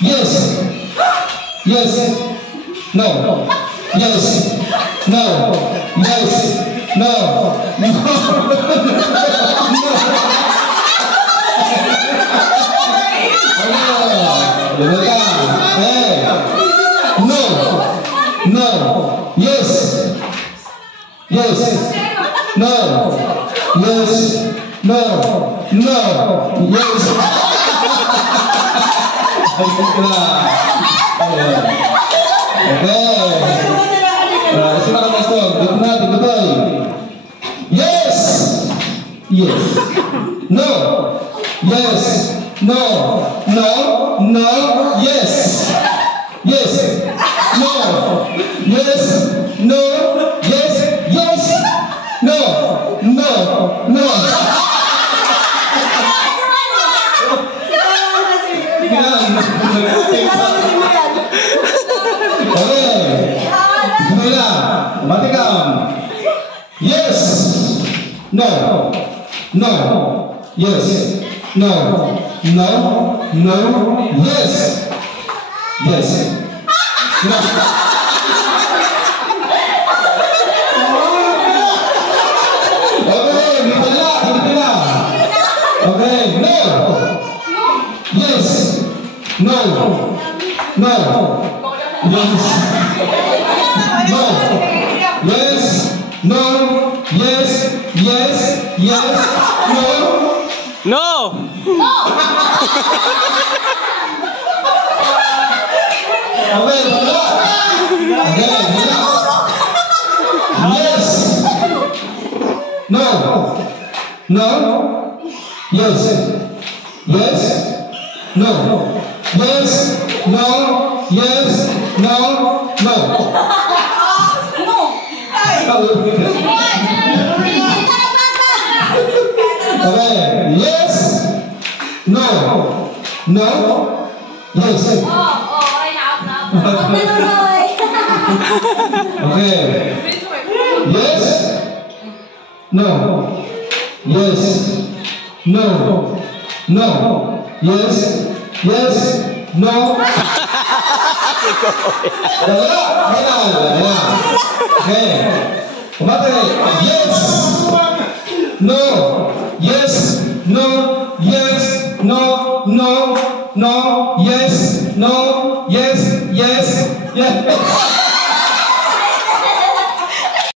Yes. Yes. No. Yes. No. Yes. No. No. Yes. Yes. No. Yes. No. No. Yes. Yes. Yes. No. Yes. No. No. No. Yes. Yes. No. Yes. No. Yes. Yes. No. No. No. Yes. No. No. Yes. No. No. No. Yes. Yes. No. Okay, no. Yes. No. No. Yes. No. Yes. No. Yes. Yes. Yes. No. No. Okay, yes. No. No. Yes. Yes. No. Yes. No. Yes. No. No. Okay. Yes. No. No. Yes. Okay. Yes. No. Yes. No. No. Yes. Yes. No. Okay. Yes. No.